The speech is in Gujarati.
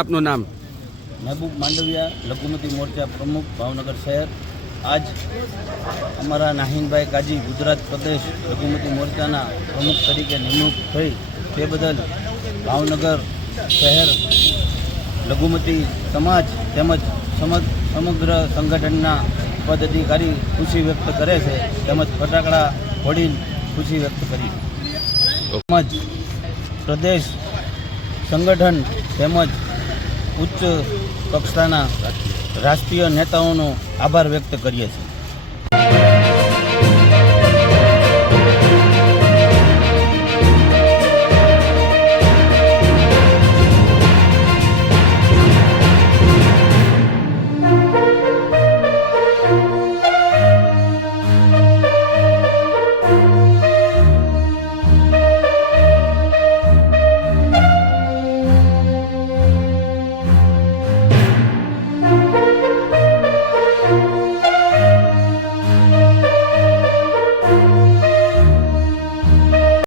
આપનું નામ? મહેબૂબ માંડવિયા, લઘુમતી મોરચા પ્રમુખ, ભાવનગર શહેર। આજ અમારા નાહિનભાઈ કાજી ગુજરાત પ્રદેશ લઘુમતી મોરચાના પ્રમુખ તરીકે નિમણૂક થઈ તે બદલ ભાવનગર શહેર લઘુમતી સમાજ તેમજ સમગ્ર સંગઠનના પદાધિકારી ખુશી વ્યક્ત કરે છે તેમજ ફટાકડા ફોડી ખુશી વ્યક્ત કરી તેમજ પ્રદેશ સંગઠન તેમજ ઉચ્ચ કક્ષાના રાષ્ટ્રીય નેતાઓનો આભાર વ્યક્ત કરીએ છીએ।